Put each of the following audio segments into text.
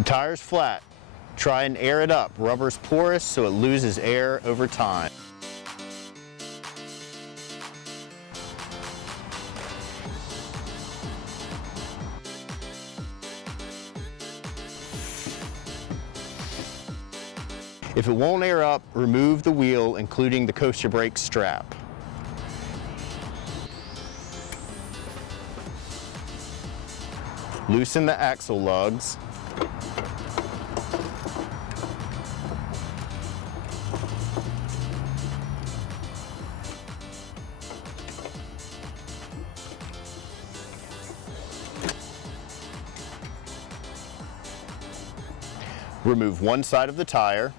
The tire's flat. Try and air it up. Rubber's porous, so it loses air over time. If it won't air up, remove the wheel, including the coaster brake strap. Loosen the axle lugs. Remove one side of the tire.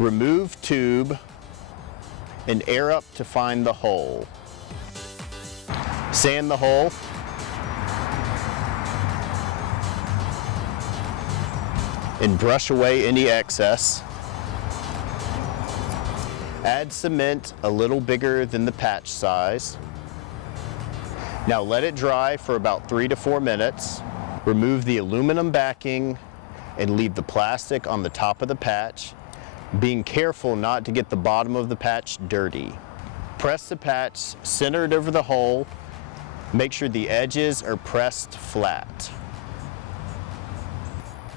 Remove tube and air up to find the hole. Sand the hole. And brush away any excess. Add cement a little bigger than the patch size. Now let it dry for about 3 to 4 minutes. Remove the aluminum backing and leave the plastic on the top of the patch, being careful not to get the bottom of the patch dirty. Press the patch centered over the hole. Make sure the edges are pressed flat.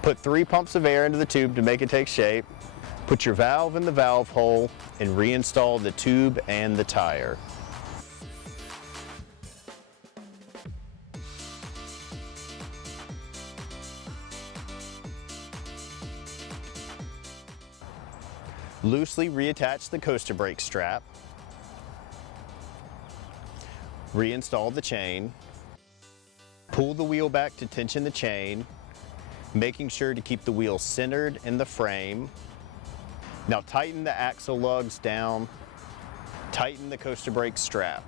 Put 3 pumps of air into the tube to make it take shape. Put your valve in the valve hole and reinstall the tube and the tire. Loosely reattach the coaster brake strap. Reinstall the chain. Pull the wheel back to tension the chain, making sure to keep the wheel centered in the frame. Now tighten the axle lugs down. Tighten the coaster brake strap.